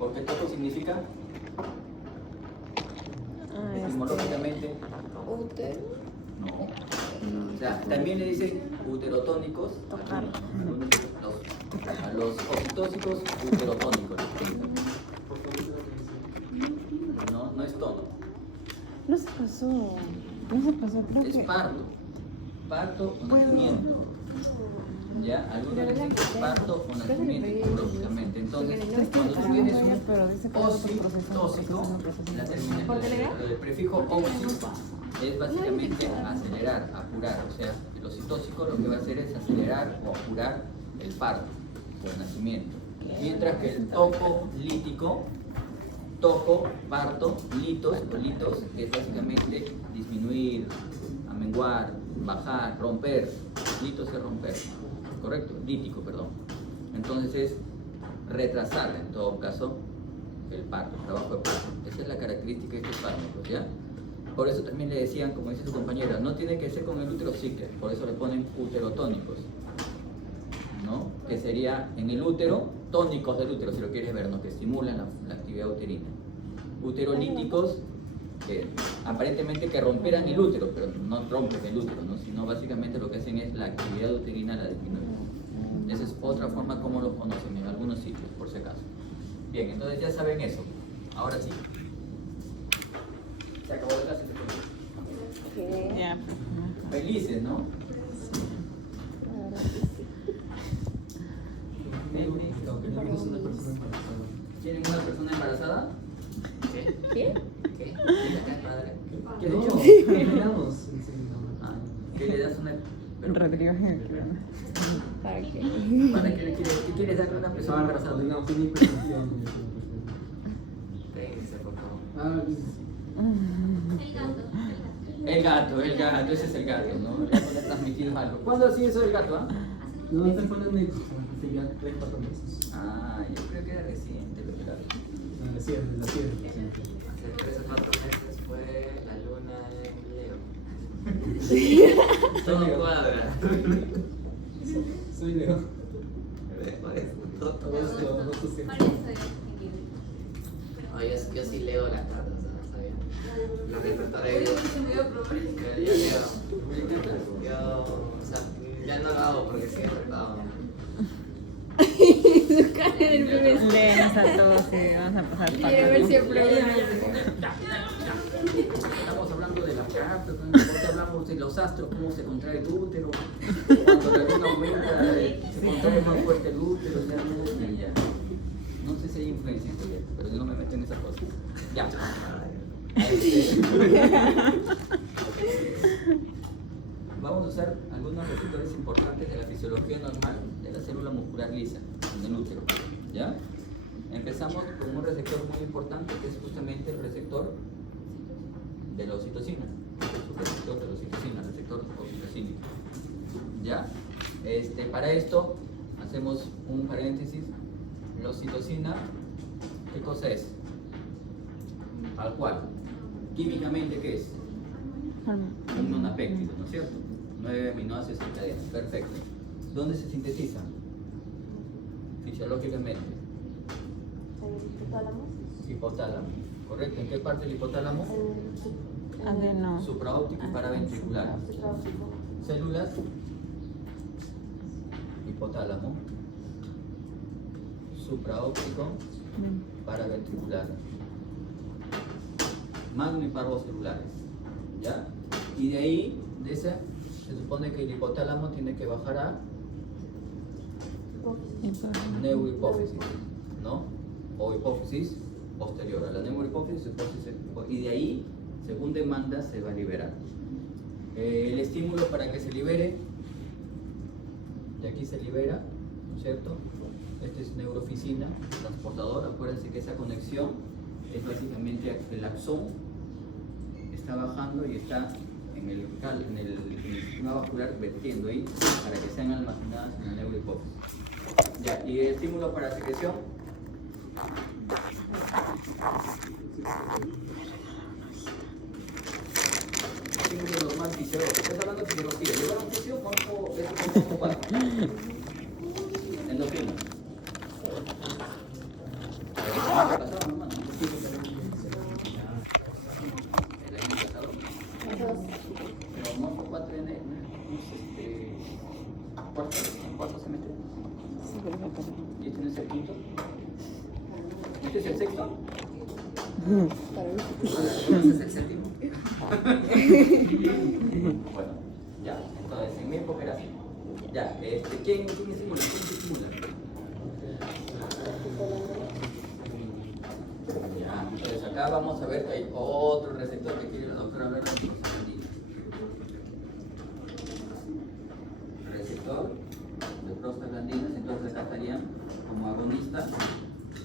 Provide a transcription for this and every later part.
Porque toco significa etimológicamente Útero. no. O sea, también le dicen uterotónicos Tocar. a los oxitóxicos uterotónicos. No, no es tono. No se pasó. No se pasó, creo Es que. parto. Parto o nacimiento. ¿Ya? Algunos dicen que es parto o nacimiento, lógicamente. Entonces, cuando tú tienes un Pero dice que es otro oxitóxico, proceso. la terminación, el prefijo oxi es básicamente acelerar, apurar. O sea, el oxitóxico lo que va a hacer es acelerar o apurar el parto o el nacimiento. Mientras que el topolítico, topo, parto, litos o litos es básicamente disminuir, amenguar, bajar, romper. Litos es romper, ¿correcto? Lítico, perdón. Entonces es retrasar en todo caso el parto, el trabajo de parto. Esa es la característica de estos fármacos, ¿ya? Por eso también le decían, como dice su compañera, no tiene que ser con el útero cíclico, por eso le ponen uterotónicos, ¿no? Que sería en el útero, tónicos del útero, si lo quieres ver, ¿no? Que estimulan la actividad uterina. Uterolíticos, aparentemente que rompieran el útero, pero no rompen el útero, ¿no? Sino básicamente lo que hacen es la actividad uterina la disminuyen. Esa es otra forma como los conocen en algunos sitios, por si acaso. Bien, entonces ya saben eso. Ahora sí. Se acabó la clase. Ya. Felices, ¿no? ¿Quieren una persona embarazada? ¿Qué? ¿Qué? ¿Qué? ¿Qué he dicho? ¿Qué le das una... Rodrigo. ¿Para qué? ¿Para qué le quieres? ¿Qué quieres darle a una persona embarazada? Péguense, por favor. El gato, ese es el gato, ¿no? Le has transmitido algo. ¿Cuándo ha sido eso del gato, ah? No, este fue en el médico, hace ya 3-4 meses. Ah, yo creo que era reciente lo del gato. La cierre. Hace 3 o 4 meses fue la luna en Leo. Todo cuadra. Soy Leo. Todo. No, yo sí leo las cartas, ¿no? Sabía. Lo que trataré yo leo. O sea, ya no lo hago porque sí he tratado. Su cara del bebé. Léenos a todos y vamos a pasar para Quiero ver si aprueban. Estamos hablando de las cartas, porque hablamos de los astros, cómo se contrae el útero, cuando la luna aumenta, se contrae más fuerte el útero, ya. No sé si hay influencia en esto, pero yo no me meto en esas cosas. Ya. Vamos a usar algunos receptores importantes de la fisiología normal de la célula muscular lisa en el útero. ¿Ya? Empezamos con un receptor muy importante que es justamente el receptor de la oxitocina. El receptor de la oxitocina, el receptor oxitocínico. ¿Ya? Para esto hacemos un paréntesis. La oxitocina, ¿qué cosa es? Tal cual. Químicamente, ¿qué es? Un monopéptido, ¿no es cierto? 9 aminoácidos en cadena. Perfecto. ¿Dónde se sintetizan? Fisiológicamente. Hipotálamo. ¿Correcto? ¿En qué parte del hipotálamo? Adeno. Supraóptico y paraventricular. Células. Hipotálamo. Supraóptico. Paraventricular. Magno y parvocelulares. ¿Ya? Y de ahí, de ese, se supone que el hipotálamo tiene que bajar a neurohipófisis, ¿no? O hipófisis posterior a la neurohipófisis, y de ahí, según demanda, se va a liberar. El estímulo para que se libere, de aquí se libera, ¿no es cierto? Este es neurofisina, transportador. Acuérdense que esa conexión es básicamente el axón, está bajando y está en el sistema vascular vertiendo ahí para que sean almacenadas en la neurohipófisis. Ya, y el estímulo para secreción. Estímulo normal fisiológico. Estás hablando de fisiología. ¿Llevaron fisio? ¿Cuánto? Endorfina. pasado, hermano. El año pasado. Pero no fue 4 de enero, ¿no? Cuarto semestre. Sí, perfecto. ¿Y este no es el quinto? ¿Este es el sexto? Ese es el séptimo. Bueno, ya, entonces en mi época era así. Ya, ¿quién estimula? ¿Quién se estimula? Ya, entonces acá vamos a ver que hay otro receptor que quiere la doctora hablar de prostaglandina. Receptor de prostaglandinas, entonces acá estarían como agonista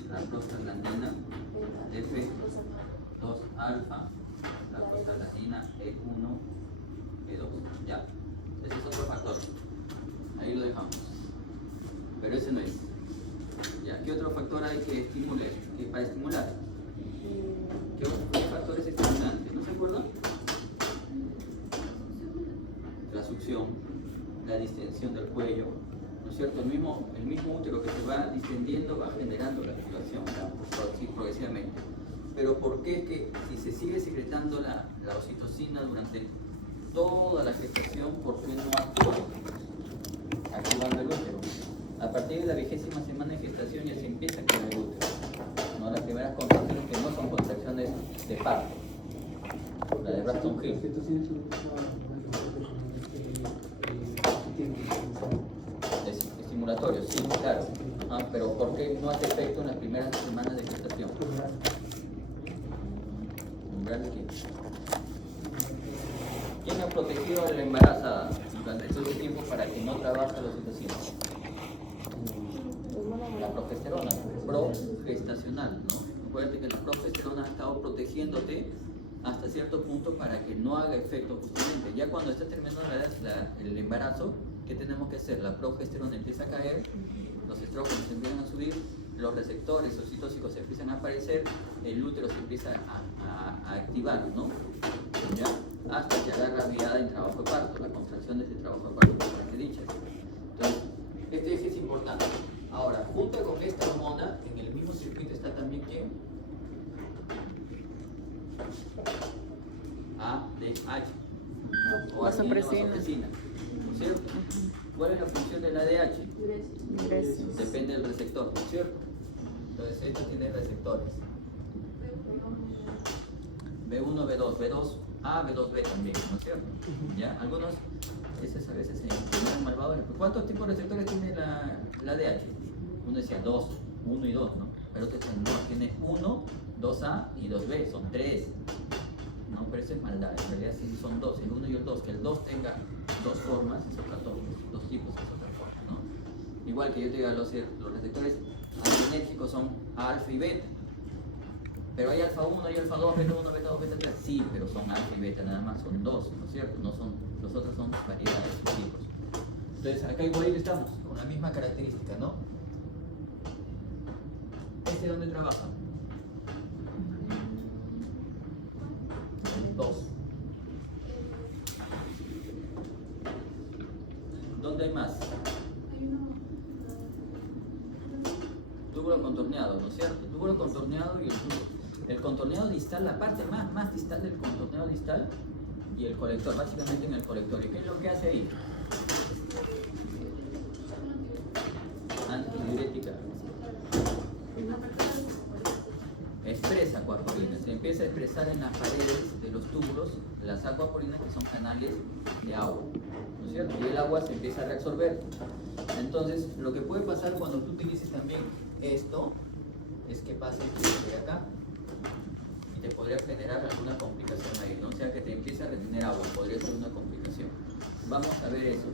la prostaglandina F2 alfa, la prostaglandina E1, E2, ya. Ese es otro factor. Ahí lo dejamos. Pero ese no es. Ya, ¿qué otro factor hay que estimule? Que para estimular. ¿Qué factor es estimulante? ¿No se acuerdan? La succión, la distensión del cuello, ¿no es cierto? El mismo útero que se va distendiendo va generando la activación, progresivamente. Pero ¿por qué es que si se sigue secretando la oxitocina durante toda la gestación, por qué no actúa activando el útero? A partir de la 20ª semana de gestación ya se empieza a activar el útero, ¿no? Las primeras contracciones que no son contracciones de parto, la de Braxton Hill. Estimulatorio, sí, claro. Pero ¿por qué no hace efecto en las primeras semanas de gestación? ¿Umbral de quién? ¿Quién ha protegido a la embarazada durante todo el tiempo para que no trabaje la oxitocina? La progesterona, progestacional, ¿no? Acuérdate que la progesterona ha estado protegiéndote hasta cierto punto para que no haga efecto justamente. Ya cuando está terminando el embarazo, ¿qué tenemos que hacer? La progesterona empieza a caer, los estrógenos empiezan a subir, los receptores oxitóxicos empiezan a aparecer, el útero se empieza a activar, ¿no? ¿Ya? Hasta que agarra viada en trabajo de parto, la contracción de ese trabajo de parto, como que dicha. Entonces, este eje es importante. Ahora, junto con esta hormona, en el mismo circuito está también ¿quién? ADH. O vasopresina, ¿no es cierto? ¿Cuál es la función del ADH? Depende del receptor, ¿no es cierto? Entonces, esto tiene receptores. B1, B2, B2A, B2B también, ¿no es cierto? ¿Ya? Algunos, esas a veces se llaman malvados. ¿Cuántos tipos de receptores tiene la ADH? Uno decía 2, 1 y 2, ¿no? Pero otro no, tiene 1, 2A y 2B, son 3. No, pero eso es maldad, en realidad sí son 2, el 1 y el 2. Que el 2 tenga dos formas es otra cosa, dos tipos es otra forma, ¿no? Igual que yo te diga, los receptores adrenérgicos son alfa y beta. Pero hay alfa 1, hay alfa 2, beta 1, beta 2, beta 3. Sí, pero son alfa y beta nada más, son 2, ¿no es cierto? No son, los otros son variedades, tipos. Entonces acá igual estamos, con la misma característica, ¿no? ¿Este dónde trabaja? 2. ¿Dónde hay más? Túbulo contorneado, ¿no es cierto? Túbulo contorneado y el túbulo. El contorneado distal, la parte más distal del contorneado distal y el colector, básicamente en el colector. ¿Y qué es lo que hace ahí? Antidiurética. Expresa acuaporinas, se empieza a expresar en las paredes de los túbulos las acuaporinas, que son canales de agua, ¿no es cierto? Y el agua se empieza a reabsorber. Entonces, lo que puede pasar cuando tú utilices también esto es que pase esto de acá y te podría generar alguna complicación ahí, ¿no? O sea, que te empiece a retener agua, podría ser una complicación. Vamos a ver eso.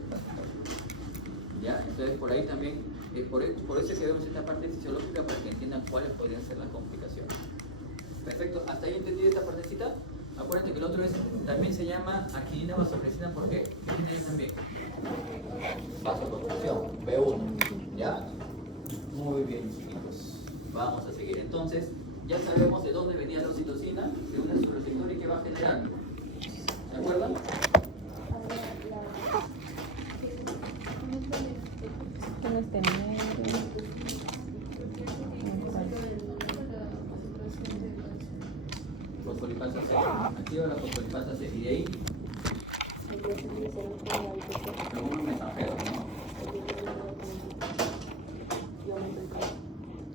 ¿Ya? Entonces, por ahí también, por eso que vemos esta parte fisiológica para que entiendan cuáles podrían ser las complicaciones. Perfecto, ¿hasta ahí entendí esta partecita? Acuérdate que el otro también se llama angiolina vasopresina, ¿por qué? ¿Qué tiene ahí también? Vasoconstricción, B1, ¿ya? Muy bien, chicos. Vamos a seguir. Entonces, ya sabemos de dónde venía la oxitocina, de un su receptor y qué va a generar. ¿Se acuerdan? fosfolipasa C. Activa la fosfolipasa C. Y de ahí, algunos mensajeros, ¿no?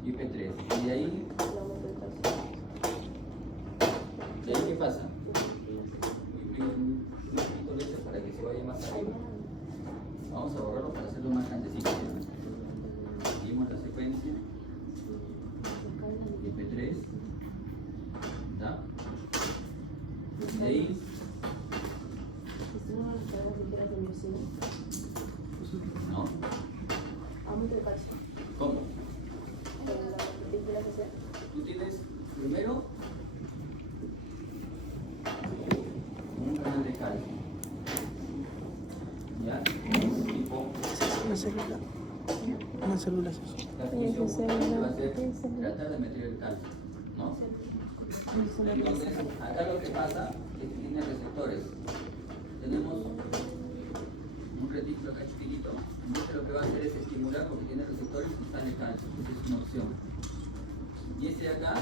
IP3. Y de ahí, ¿qué pasa? Un poquito de leche para que se vaya más arriba. Vamos a borrarlo para hacerlo más grandecito. Seguimos la secuencia. IP3. ¿Ya? Y de ahí, ¿no? ¿Cómo? Tú tienes primero un canal de calcio. ¿Ya? Tipo, Una célula. Una célula es eso. la función va a ser tratar de meter el calcio, ¿no? Entonces, acá lo que pasa es que tiene receptores. Tenemos un retículo acá chiquitito. Entonces lo que va a hacer es estimular porque tiene receptores y sale calcio. Esa es una opción. Y este de acá,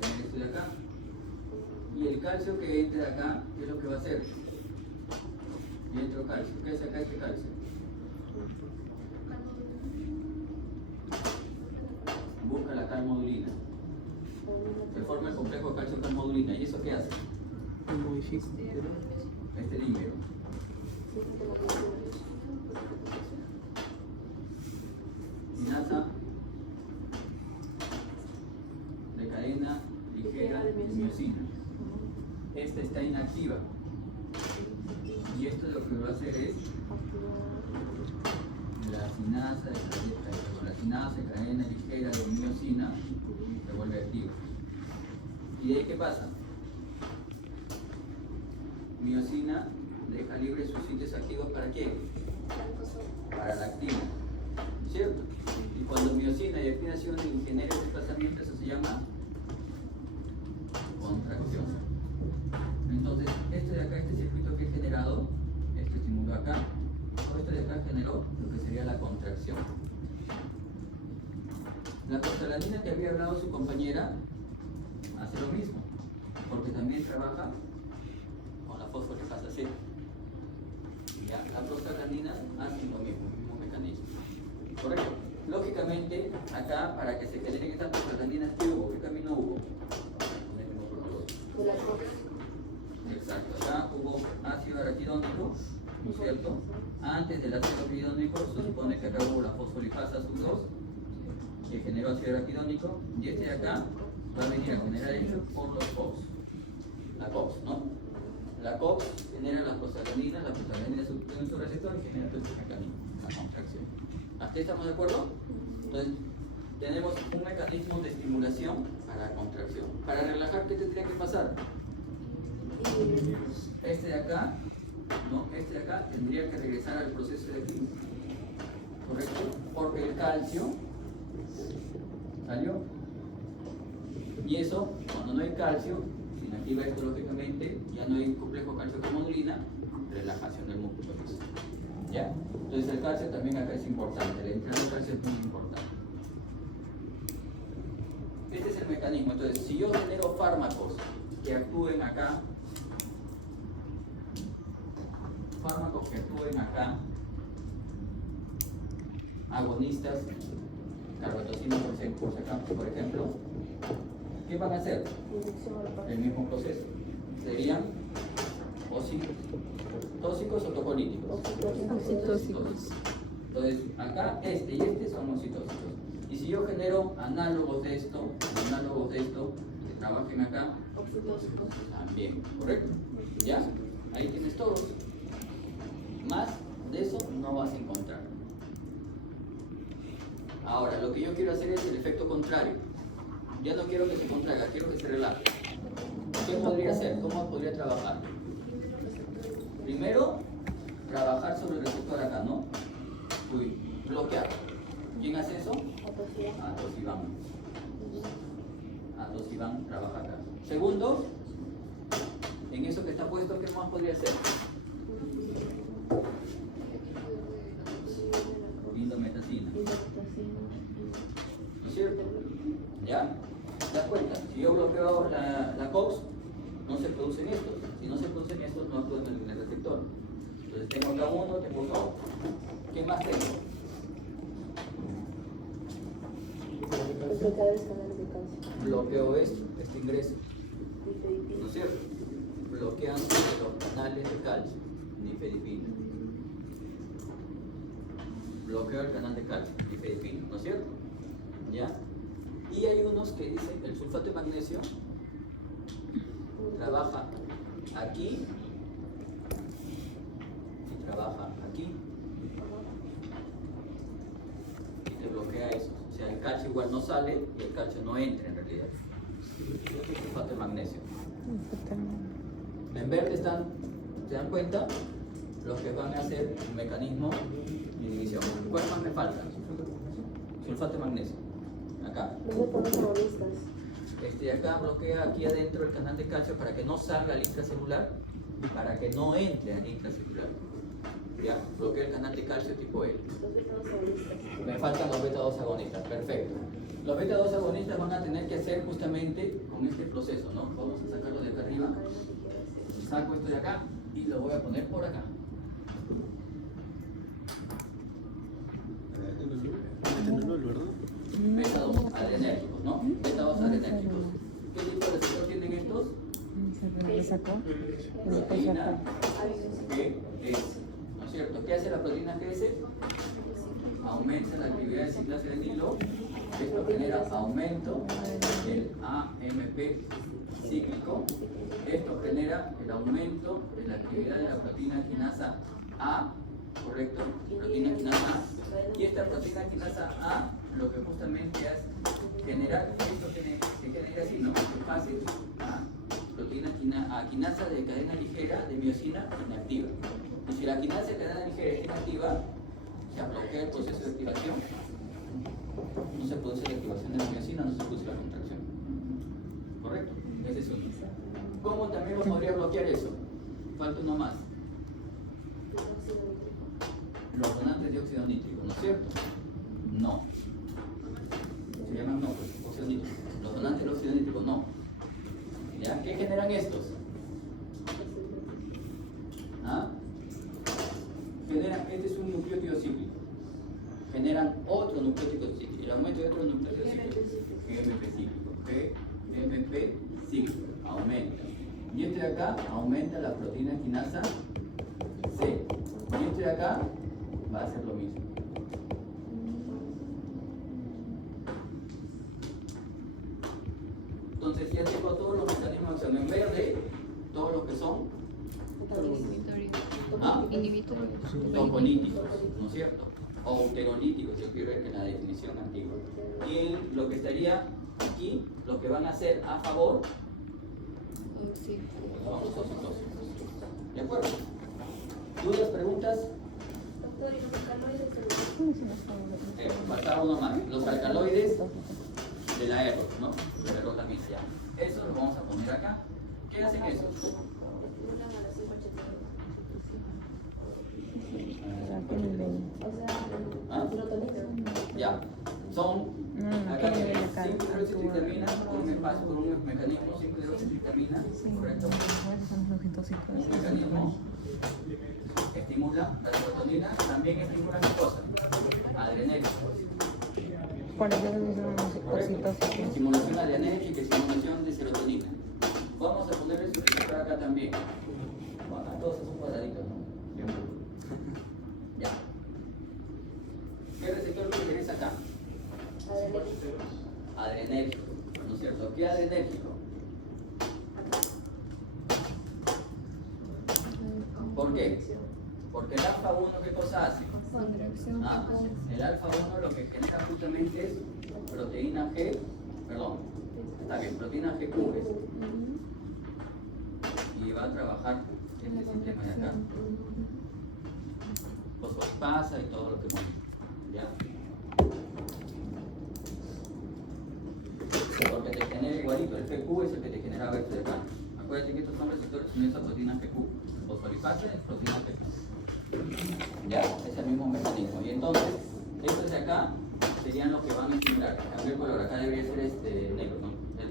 viene este de acá. Y el calcio que entre de acá, ¿qué es lo que va a hacer? Y entra calcio. ¿Qué es acá este calcio? Busca la calmodulina. Se forma el complejo calcio-calmodulina. ¿Y eso qué hace? Lo modifico. Este límero. Sinasa de cadena ligera de miosina. Esta está inactiva. Y esto lo que va a hacer es la sinasa de cadena ligera de miosina se vuelve activa. ¿Y de ahí qué pasa? Miosina deja libre sus sitios activos ¿para qué? Para la actina, ¿cierto? Y cuando miosina y actina se unen y genera desplazamiento, eso se llama contracción. Entonces, este de acá, este circuito que he generado, este estimuló acá, todo esto de acá generó lo que sería la contracción. La prostaglandina que había hablado su compañera hace lo mismo, porque también trabaja con la fosfolipasa C. ¿Ya? La prostaglandina hace lo mismo, el mismo mecanismo. ¿Correcto? Lógicamente, acá para que se generen estas prostaglandinas, ¿qué hubo? ¿Qué camino hubo? Exacto, acá hubo ácido araquidónico, ¿no es cierto? Antes del ácido araquidónico se supone que acá hubo la fosfolipasa sub-2 que generó ácido araquidónico y este de acá va a venir a generar hecho por los COX. La COX, ¿no? La COX genera las prostaglandinas tiene su receptor y genera todo este mecanismo, la contracción. ¿Hasta ahí estamos de acuerdo? Entonces, tenemos un mecanismo de estimulación para la contracción. Para relajar, ¿qué tendría que pasar? Este de acá, ¿no? Este de acá tendría que regresar al proceso de química. ¿Correcto? Porque el calcio salió. Y eso, cuando no hay calcio, se inactiva esto lógicamente, ya no hay complejo calcio-calmodulina, relajación del músculo. ¿Ya? Entonces el calcio también acá es importante, la entrada del calcio es muy importante. Este es el mecanismo. Entonces, si yo genero fármacos que actúen acá, agonistas, carbetocina por ejemplo, ¿qué van a hacer? El mismo proceso. Serían tóxicos o tocolíticos. Oxitóxicos. Entonces, acá este y este son oxitóxicos. Y si yo genero análogos de esto, que trabajen acá, también, ¿correcto? ¿Ya? Ahí tienes todos. Más de eso no vas a encontrar. Ahora, lo que yo quiero hacer es el efecto contrario. Ya no quiero que se contraiga, quiero que se relaje. ¿Qué podría hacer? ¿Cómo podría trabajar? Primero, trabajar sobre el receptor acá, ¿no? Bloquear. ¿Quién hace eso? Atosiban trabaja acá. Segundo, en eso que está puesto, ¿qué más podría hacer? Indometacina. ¿No es cierto? ¿Ya? ¿Te das cuenta? Si yo bloqueo la COX, no se producen estos. Si no se producen estos, no actúan en el receptor. Entonces tengo acá uno, tengo dos. ¿Qué más tengo? Bloqueo este ingreso. ¿No es cierto? Bloquean los canales de calcio, nifedipina. Bloqueo el canal de calcio, nifedipina, ¿no es cierto? ¿Ya? Y hay unos que dicen que el sulfato de magnesio trabaja aquí y trabaja aquí y te bloquea eso. O sea, el calcio igual no sale y el calcio no entra en realidad. Es el sulfato de magnesio. En verde están, ¿se dan cuenta? Los que van a hacer un mecanismo de inhibición. ¿Cuál más me falta? Sulfato de magnesio. Acá. Este de acá bloquea aquí adentro el canal de calcio para que no salga al intracelular y para que no entre al intracelular. Ya, bloquea el canal de calcio tipo L. Me faltan los beta-2 agonistas, perfecto. Los beta-2 agonistas van a tener que hacer justamente con este proceso, ¿no? Vamos a sacarlo de acá arriba. Saco esto de acá y lo voy a poner por acá. Beta-2 adrenérgicos, ¿no? Beta-2 adrenérgicos. ¿Qué tipo de receptor tienen estos? ¿Lo sacó? Proteína GS, ¿no es cierto? ¿Qué hace la proteína GS? Aumenta la actividad de ciclasa de Nilo. Esto genera aumento del AMP cíclico. Esto genera el aumento de la actividad de la proteína quinasa A, ¿correcto? Proteína quinasa A. Y esta proteína quinasa A lo que justamente es generar esto que genera sinopatofase a proteína quinasa de cadena ligera de miosina inactiva. Y si la quinasa de cadena ligera es inactiva, se bloquea el proceso de activación. No se produce la activación de la miosina, no se produce la contracción. ¿Correcto? Ese es uno. ¿Cómo también podría bloquear eso? Falta uno más. Los donantes de óxido nítrico, ¿no es cierto? No. Se llaman no, pues, óxido nítrico. Los donantes de óxido nítrico, no. ¿Ya? ¿Qué generan estos? ¿Ah? Generan, este es un nucleótido cíclico. Generan otro nucleótido cíclico. El aumento de otro nucleótido cíclico. GMP cíclico. GMP cíclico. Aumenta. Y este de acá aumenta la proteína quinasa C. Y este de acá va a hacer lo mismo. Entonces ya tengo todos los mecanismos de acción en verde, todos los que son tocolíticos, ¿no es cierto? O uterolíticos, yo quiero ver que la definición antigua. Y lo que estaría aquí, lo que van a hacer a favor, son los oxitocitos. ¿De acuerdo? ¿Dudas, preguntas? Faltaba uno más, los alcaloides de la error, ¿no? De la errotamina, ya. Eso lo vamos a poner acá. ¿Qué hacen esos? ¿Ah? Ya. Son acá tienen 5-hidroxitriptamina por un mecanismo 5-hidroxitriptamina, ¿correcto? Un mecanismo estimula la serotonina, también estimula qué cosa? Adrenérgicos. Por eso es oxitocina. Estimulación adrenérgica y estimulación de serotonina. Vamos a poner el receptor acá también. Bueno, acá todos son cuadraditos, ¿no? Bien. Ya. ¿Qué receptor que querés acá? Adrenérgico, ¿no es cierto? ¿Qué adrenérgico? ¿Por qué? Porque el alfa 1, ¿qué cosa hace? Ah, el alfa 1 lo que genera justamente es proteína G, perdón, está bien, proteína G cubre. Y va a trabajar este sistema de acá. Fosfolipasa y todo lo que mueve. ¿Ya? Porque te genera igualito, el GQ es el que te genera esto de acá. Acuérdate que estos son receptores de esa proteína GQ. Fosfolipasa es proteína GQ. Ya, es el mismo mecanismo. Y entonces, estos de acá serían los que van a estimular. Cambié el color, acá debería ser negro, ¿no? El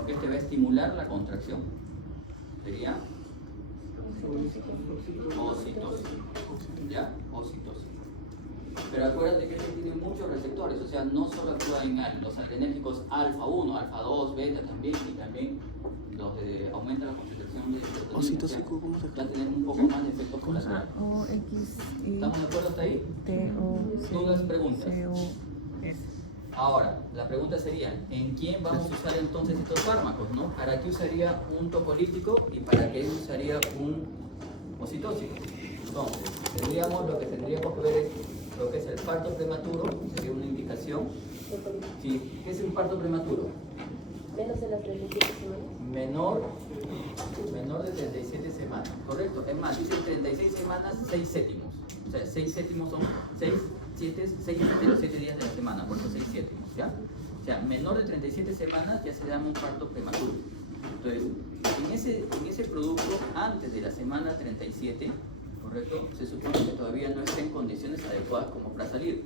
porque este va a estimular la contracción. Sería ocitocina. ¿Ya? Ocitocina. Pero acuérdate que este tiene muchos receptores, o sea, no solo actúa en los adrenérgicos alfa 1, alfa 2, beta también, y también los de aumenta la concentración de Ocitocínico, ¿cómo se va a tener un poco más de efectos ¿Cómo se llama? colaterales. O, X, I, ¿Estamos de acuerdo hasta ahí? T, O, ¿Dudas, preguntas? C, O, S. Ahora, la pregunta sería, ¿en quién vamos a usar entonces estos fármacos, no? ¿Para qué usaría un tocolítico y para qué usaría un ocitóxico? Entonces, tendríamos, lo que tendríamos que ver es lo que es el parto prematuro, sería una indicación. Sí, ¿qué es un parto prematuro? Menos de las 37 semanas. Menor de 37 semanas, ¿correcto? Es más, dice 36 semanas, 6 séptimos. O sea, 6 séptimos son 6 de los 7 días de la semana, por eso 6 séptimos, ¿ya? O sea, menor de 37 semanas ya se llama un parto prematuro. Entonces, en ese producto, antes de la semana 37, ¿correcto? Se supone que todavía no está en condiciones adecuadas como para salir.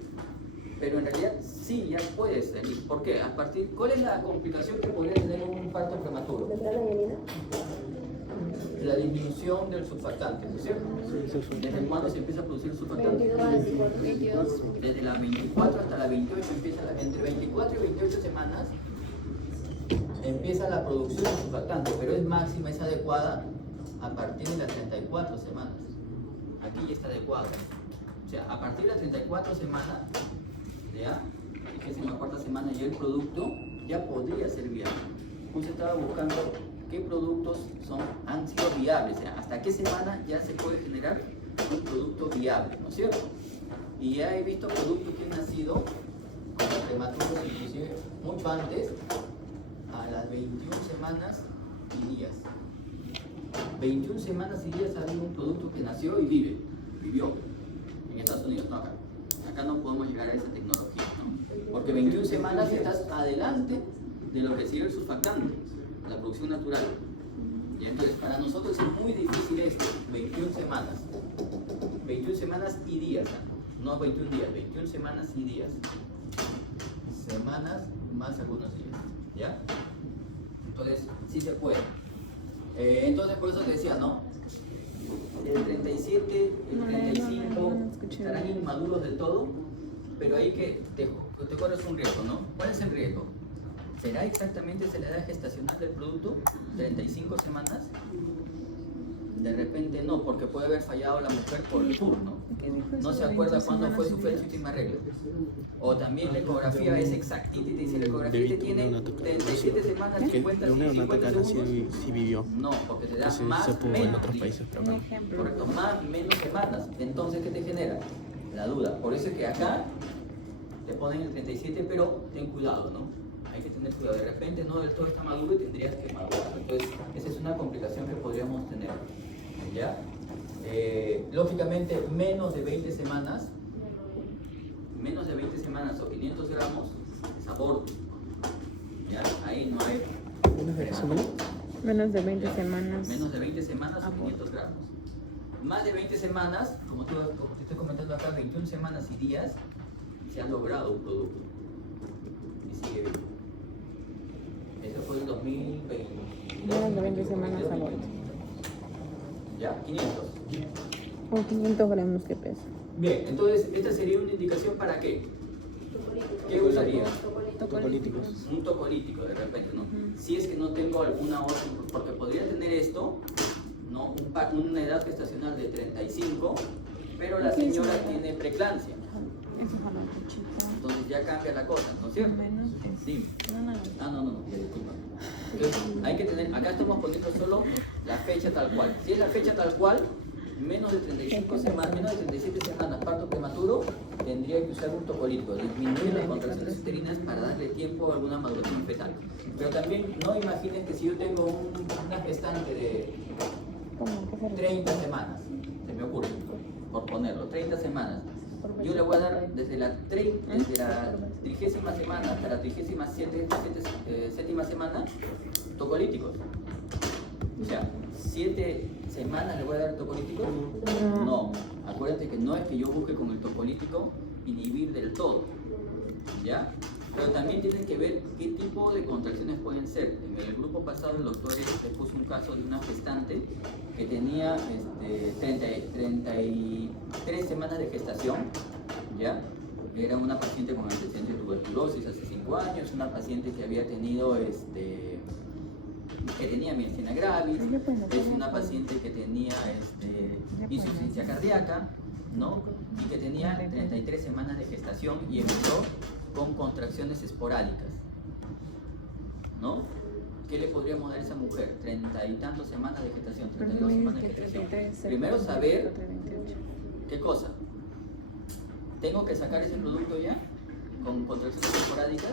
Pero en realidad sí, ya puede salir. ¿Por qué? ¿Cuál es la complicación que podría tener un parto prematuro? ¿Temprana vianina? La disminución del surfactante, ¿no es cierto? ¿Desde cuándo se empieza a producir el surfactante? 22. Desde la 24 hasta la 28 entre 24 y 28 semanas empieza la producción del surfactante, pero es máxima, es adecuada a partir de las 34 semanas. Aquí ya está adecuado. O sea, a partir de las 34 semanas, ya, que es en la cuarta semana, ya el producto ya podría ser viable. Justo estaba buscando qué productos han sido viables, o sea, hasta qué semana ya se puede generar un producto viable, ¿no es cierto? Y ya he visto productos que han nacido como prematuros, inclusive mucho antes, a las 21 semanas y días. 21 semanas y días ha habido un producto que nació y vivió en Estados Unidos, no acá. Acá no podemos llegar a esa tecnología, ¿no? Porque 21 semanas estás adelante de lo que sigue el surfactante, la producción natural. Y entonces para nosotros es muy difícil esto, 21 semanas. 21 semanas y días, no 21 días, 21 semanas y días. Semanas más algunos días, ¿ya? Entonces, sí se puede. Entonces, por eso te decía, ¿no? El 37, el 35 estarán inmaduros del todo, pero ahí que te corres un riesgo, ¿no? ¿Cuál es el riesgo? ¿Será exactamente la edad gestacional del producto? ¿35 semanas? De repente no, porque puede haber fallado la mujer por el turno. No se acuerda cuándo fue su fecha última regla. O también la ecografía es exactita y te dice la ecografía que tiene 37 semanas, 50 segundos. Sí vivió. No, porque te da Ese más se pudo en menos otros días. países, pero acá no. Correcto, más menos semanas. Entonces, ¿qué te genera? La duda. Por eso es que acá te ponen el 37, pero ten cuidado, ¿no? Hay que tener cuidado. De repente no del todo está maduro y tendrías que madurar. Entonces, esa es una complicación que podríamos tener. ¿Ya? Lógicamente, menos de 20 semanas o 500 gramos es aborto. ¿Ya? Ahí no hay. Menos de 20 semanas. Menos de 20 semanas o 500 gramos. Más de 20 semanas, como te estoy comentando acá, 21 semanas y días, se ha logrado un producto. Y sigue vivo. Eso fue el 2020. Menos de 20 semanas aborto. Ya, 500. O 500 gramos que pesa. Bien, entonces, esta sería una indicación para qué. ¿Qué usaría? Tocolíticos. Un tocolítico de repente, ¿no? Si es que no tengo alguna otra, porque podría tener esto, ¿no? Una edad gestacional de 35, pero la señora tiene preeclampsia. Eso es a la cuchita. Entonces ya cambia la cosa, ¿no es cierto? Menos Sí. No. No, ya disculpa. Entonces, hay que tener, acá estamos poniendo solo la fecha tal cual. Si es la fecha tal cual, menos de 35 semanas, menos de 37 semanas, parto prematuro, tendría que usar un tocolítico, disminuir las contracciones uterinas para darle tiempo a alguna maduración fetal. Pero también no imagines que si yo tengo una gestante de 30 semanas, se me ocurre, por ponerlo, 30 semanas, yo le voy a dar desde la 30ª semana hasta la 37ª semana tocolíticos. O sea, 7 semanas le voy a dar tocolíticos. No, acuérdate que no es que yo busque con el tocolítico inhibir del todo, ¿ya? Pero también tienen que ver qué tipo de contracciones pueden ser. En el grupo pasado el doctor les puso un caso de una gestante que tenía 33 semanas de gestación, ¿ya? Era una paciente con antecedentes de tuberculosis hace 5 años, una paciente que había tenido que tenía miastenia gravis, es una paciente que tenía insuficiencia cardíaca, ¿no? Y que tenía 33 semanas de gestación y empezó con contracciones esporádicas, ¿no? ¿Qué le podríamos dar a esa mujer? 30 y tantos semanas de gestación, 32 semanas de gestación. Primero saber, ¿qué cosa? ¿Tengo que sacar ese producto ya? ¿Con contracciones esporádicas?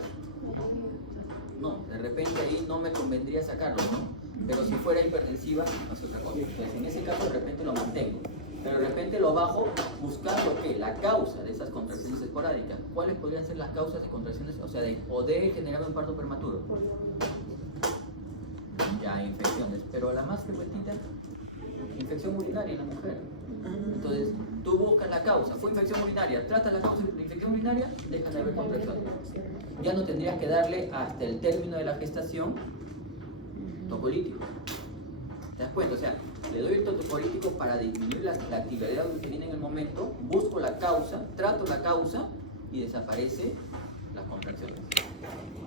No, de repente ahí no me convendría sacarlo, ¿no? Pero si fuera hipertensiva, no es otra cosa. Entonces, en ese caso, de repente lo mantengo. Pero de repente lo bajo buscando ¿qué? La causa de esas contracciones esporádicas. ¿Cuáles podrían ser las causas de contracciones? O sea, de poder generar un parto prematuro. Ya, infecciones. Pero la más frecuentita, infección urinaria en la mujer. Entonces, tú buscas la causa. Fue infección urinaria. Trata la causa de infección urinaria, dejan de haber contracciones. Ya no tendrías que darle hasta el término de la gestación tocolítico. ¿Te das cuenta? O sea, le doy el tocolítico para disminuir la actividad uterina en el momento, busco la causa, trato la causa y desaparece las contracciones.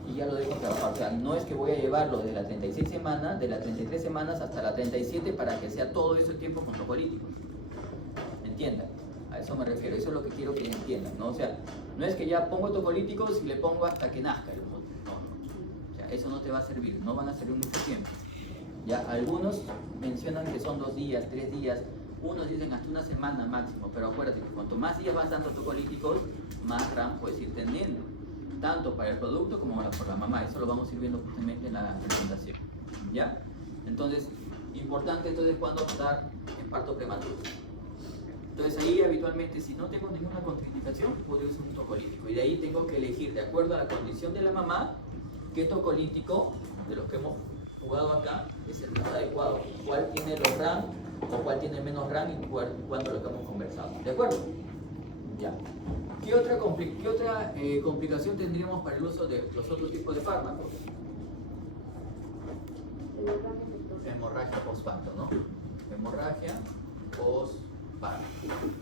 Y ya lo dejo trabajar. O sea, no es que voy a llevarlo de las 36 semanas, de las 33 semanas hasta las 37 para que sea todo ese tiempo con tocolíticos. ¿Entiendan? A eso me refiero, eso es lo que quiero que entiendan, ¿no? O sea, no es que ya pongo tocolíticos y le pongo hasta que nazca el útero. No. O sea, eso no te va a servir, no van a servir mucho tiempo. Ya, algunos mencionan que son 2 días, 3 días, unos dicen hasta una semana máximo, pero acuérdate que cuanto más días vas dando tocolíticos, más RAM puedes ir teniendo, tanto para el producto como por la mamá. Eso lo vamos a ir viendo justamente en la presentación. ¿Ya? Entonces, importante entonces cuando dar en parto prematuro. Entonces ahí habitualmente si no tengo ninguna contraindicación podría usar un tocolítico y de ahí tengo que elegir de acuerdo a la condición de la mamá qué tocolítico de los que hemos jugado acá es el más adecuado, cuál tiene los RAM o cuál tiene menos RAM y cuánto lo que hemos conversado. ¿De acuerdo? Ya. ¿Qué otra complicación tendríamos para el uso de los otros tipos de fármacos? Hemorragia postparto, ¿no? Hemorragia postparto.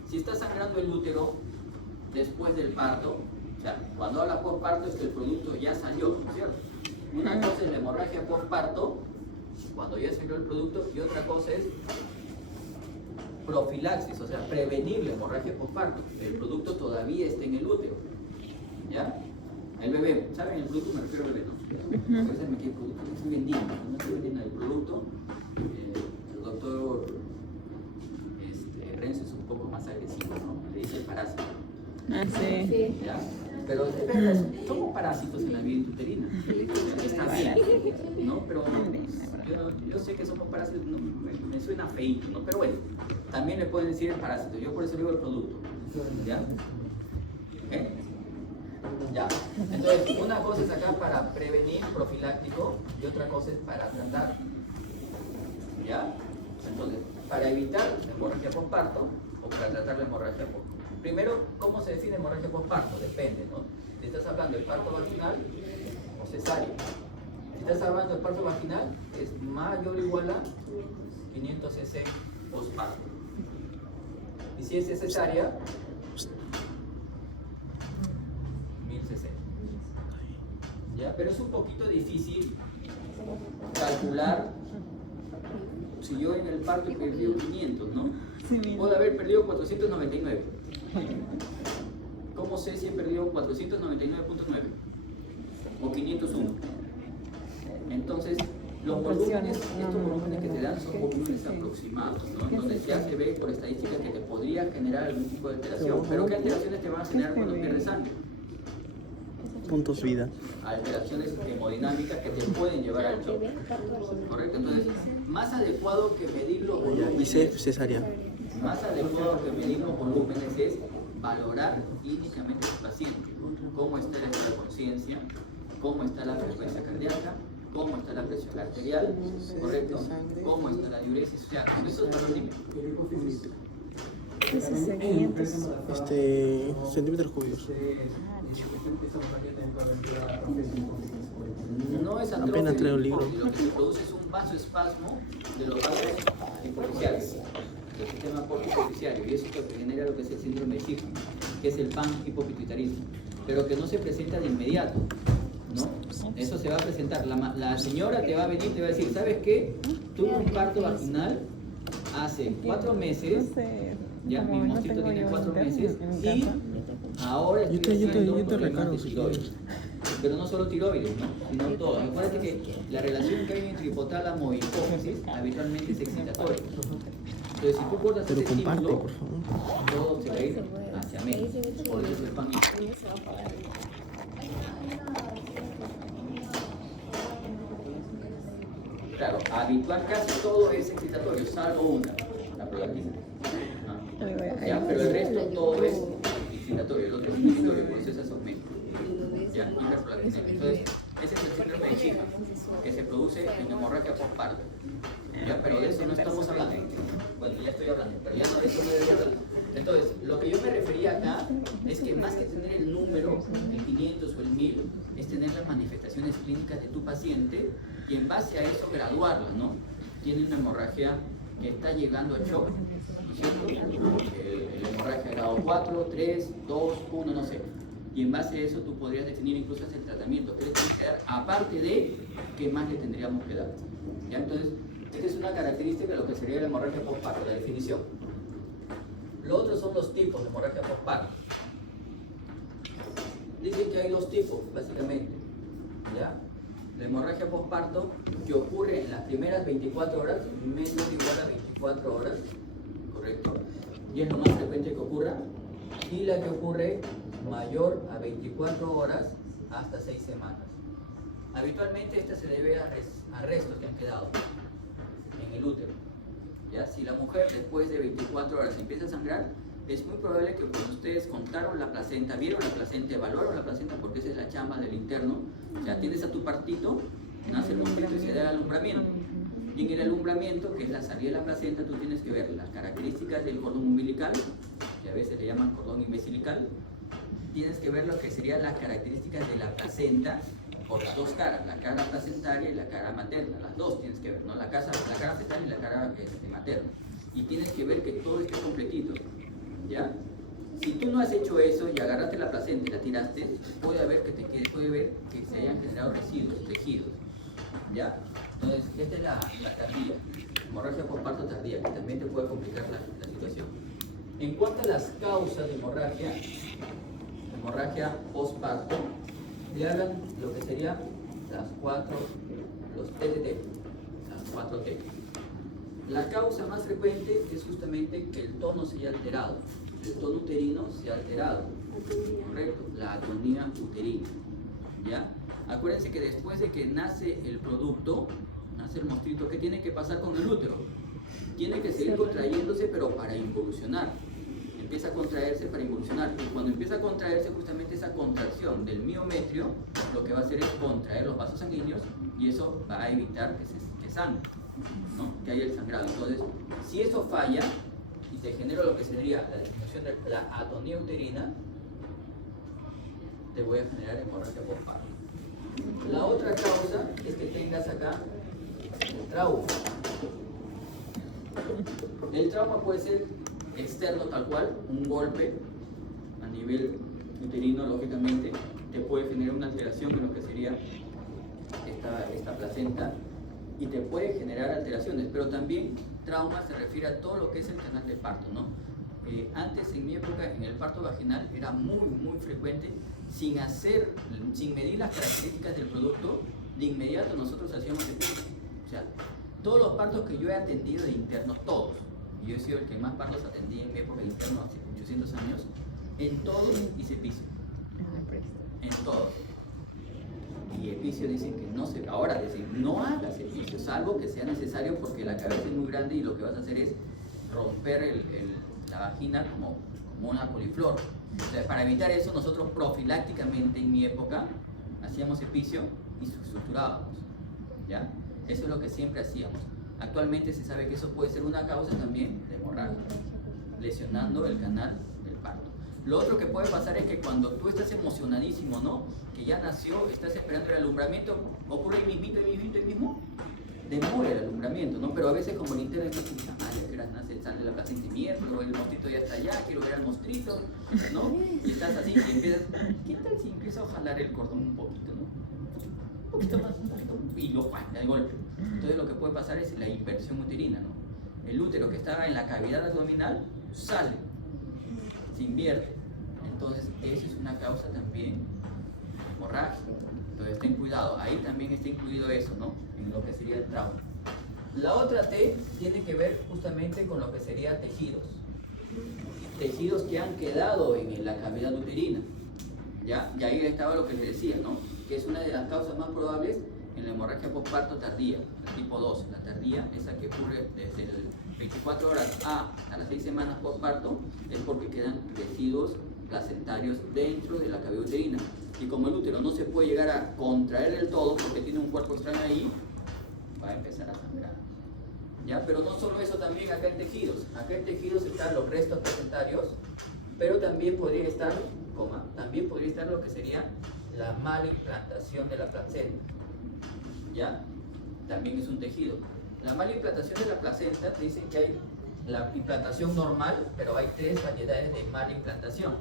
Si está sangrando el útero después del parto, o sea, cuando habla postparto es que el producto ya salió, ¿no es cierto? Una cosa es la hemorragia postparto, cuando ya salió el producto, y otra cosa es profilaxis, o sea, prevenir la hemorragia postparto. El producto todavía está en el útero, ¿ya? El bebé, ¿saben? El producto me refiero al bebé, ¿no? A veces me queda el producto, no estoy vendiendo, no estoy vendiendo el producto. El doctor Renzo es un poco más agresivo, ¿no? Le dice el parásito. Ah, sí. ¿Ya? Pero es verdad, somos parásitos en la vida intrauterina. Está bien, ¿no? Pero yo sé que somos parásitos, no, me suena feíto, ¿no? Pero bueno, también le pueden decir el parásito. Yo por eso digo el producto. ¿Ya? ¿Ok? Ya. Entonces, una cosa es acá para prevenir, profiláctico, y otra cosa es para tratar. ¿Ya? Entonces, para evitar la hemorragia postparto o para tratar la hemorragia postparto. Primero, ¿cómo se define hemorragia postparto? Depende, ¿no? Si estás hablando del parto vaginal o cesárea. Si estás hablando del parto vaginal, es mayor o igual a 500 cc postparto. Y si es cesárea, 1000 cc. ¿Ya? Pero es un poquito difícil calcular. Si yo en el parto he perdido 500, ¿no? Sí, mira. Puedo haber perdido 499. ¿Cómo sé si he perdido 499.9 o 501? Entonces, los volúmenes, estos volúmenes que te dan son volúmenes aproximados, ¿no? Donde ya se ve por estadística que te podría generar algún tipo de alteración. Pero ¿qué alteraciones te van a generar cuando pierdes sangre? Puntos vida. Alteraciones hemodinámicas que te pueden llevar al choque. ¿Correcto? Entonces, más adecuado que medir los volúmenes. Dice cesárea. Más adecuado que medir los volúmenes es valorar clínicamente al paciente. Cómo está el estado de conciencia, cómo está la frecuencia cardíaca, cómo está la presión arterial, ¿correcto? Cómo está la diuresis. O sea, con esos valores. Centímetros cúbicos. esa hemorragia también puede haber la atrofia por No es Apenas traigo el libro. lo que se produce es un vasoespasmo de los vasos hipoficiarios, del sistema porto hipoficiario, y eso es lo que genera lo que es el síndrome de Sjögren, que es el panhipopituitarismo, pero que no se presenta de inmediato, ¿no? Eso se va a presentar. La señora te va a venir y te va a decir, ¿sabes qué? Tuve un parto vaginal hace 4 meses, ya mi monstruito tiene 4 meses, y ahora estoy teniendo problemas de tiroides. Pero no solo tiroides, ¿no? Sino todo. Acuérdate que la relación que hay entre hipotálamo y hipófisis habitualmente es excitatoria. Entonces, si tú cortas Pero ese comparte, estímulo, por favor. todo se va a ir hacia menos. Por eso es el pan. Claro, habitual casi todo es excitatorio, salvo una, la prolactina. Ya, pero el resto todo es excitatorio, el otro es inhibitorio, por eso esa es aumento. Ya, hiperprolactinemia. Entonces, ese es el síndrome de Sjögren, que se produce en hemorragia postparto. Ya, pero de eso no estamos hablando. Bueno, ya estoy hablando, pero ya no, de eso no debería hablar. Entonces, lo que yo me refería acá es que más que tener el número, el 500 o el 1000, es tener las manifestaciones clínicas de tu paciente y en base a eso graduarla, ¿no? Tiene una hemorragia que está llegando a shock, ¿cierto? La hemorragia de grado 4, 3, 2, 1, no sé. Y en base a eso tú podrías definir incluso el tratamiento que le tienes que dar, aparte de qué más le tendríamos que dar. ¿Ya? Entonces, esta es una característica de lo que sería la hemorragia postparto, la definición. Lo otro son los tipos de hemorragia postparto. Dicen que hay 2 tipos, básicamente. ¿Ya? La hemorragia postparto que ocurre en las primeras 24 horas, menos igual a 24 horas, ¿correcto? Y es lo más frecuente que ocurra. Y la que ocurre mayor a 24 horas hasta 6 semanas. Habitualmente esta se debe a restos que han quedado en el útero. ¿Ya? Si la mujer después de 24 horas empieza a sangrar, es muy probable que cuando ustedes contaron la placenta, vieron la placenta, evaluaron la placenta, porque esa es la chamba del interno, ya tienes a tu partito, nace el monstruito y se da el alumbramiento. Y en el alumbramiento, que es la salida de la placenta, tú tienes que ver las características del cordón umbilical, que a veces le llaman cordón imbecilical. Tienes que ver lo que serían las características de la placenta por las dos caras, la cara placentaria y la cara materna, las dos tienes que ver, ¿no? La cara placentaria y la cara materna. Y tienes que ver que todo esté completito, ¿ya? Si tú no has hecho eso y agarraste la placenta y la tiraste, puede ver que se hayan generado residuos, tejidos, ¿ya? Entonces, esta es la tardía, hemorragia por parto tardía, que también te puede complicar la situación. En cuanto a las causas de hemorragia postparto, le hagan lo que sería los TTT, las 4 T. La causa más frecuente es justamente que el tono se haya alterado, el tono uterino se ha alterado, correcto, la atonía uterina, ¿ya? Acuérdense que después de que nace el producto, nace el monstruito, ¿qué tiene que pasar con el útero? Tiene que seguir contrayéndose, pero para involucionar. Empieza a contraerse para involucionar. Y cuando empieza a contraerse, justamente esa contracción del miometrio, lo que va a hacer es contraer los vasos sanguíneos y eso va a evitar que sangre, ¿no? Que haya el sangrado. Entonces, si eso falla y te genera lo que sería la disminución de la atonía uterina, te voy a generar hemorragia postparto. La otra causa es que tengas acá el trauma. El trauma puede ser externo tal cual, un golpe a nivel uterino, lógicamente, te puede generar una alteración en lo que sería esta placenta y te puede generar alteraciones, pero también trauma se refiere a todo lo que es el canal de parto, ¿no? Antes, en mi época, en el parto vaginal era muy frecuente, sin medir las características del producto, de inmediato nosotros hacíamos epicio. O sea, todos los partos que yo he atendido de interno, todos, y yo he sido el que más partos atendí en mi época de interno hace 800 años, en todos hice epicio. En todos. Y epicio dicen que no se, ahora dicen, no hagas epicio, salvo que sea necesario porque la cabeza es muy grande y lo que vas a hacer es romper la vagina como una coliflor. Entonces, para evitar eso, nosotros profilácticamente en mi época hacíamos epicio y suturábamos, ¿ya? Eso es lo que siempre hacíamos. Actualmente se sabe que eso puede ser una causa también de hemorragia, lesionando el canal del parto. Lo otro que puede pasar es que cuando tú estás emocionadísimo, ¿no? Que ya nació, estás esperando el alumbramiento, ocurre el mismo, demora el alumbramiento, ¿no? Pero a veces como el internet está como, ay, ¿a qué hora nace? Sale la placenta miércoles, el monstruito ya está allá, quiero ver al monstruito, ¿no? Y estás así y empiezas, ¿qué tal si empiezo a jalar el cordón un poquito, ¿no? Un poquito más, y lo ¡pam! De golpe. Entonces lo que puede pasar es la inversión uterina, ¿no? El útero que estaba en la cavidad abdominal sale, se invierte. Entonces eso es una causa también hemorrágica. Entonces ten cuidado, ahí también está incluido eso, ¿no? En lo que sería el trauma. La otra T tiene que ver justamente con lo que sería tejidos. Tejidos que han quedado en la cavidad uterina. ¿Ya? Y ahí estaba lo que les decía, ¿no? Que es una de las causas más probables en la hemorragia postparto tardía, la tipo 2. La tardía, esa que ocurre desde el 24 horas a las 6 semanas postparto, es porque quedan residuos placentarios dentro de la cavidad uterina. Y como el útero no se puede llegar a contraer del todo porque tiene un cuerpo extraño ahí, va a empezar a sangrar. ¿Ya? Pero no solo eso, también acá en tejidos. Acá en tejidos están los restos placentarios, pero también podría estar, también podría estar lo que sería la mala implantación de la placenta. ¿Ya? También es un tejido. La mala implantación de la placenta, te dicen que hay la implantación normal, pero hay 3 variedades de mala implantación.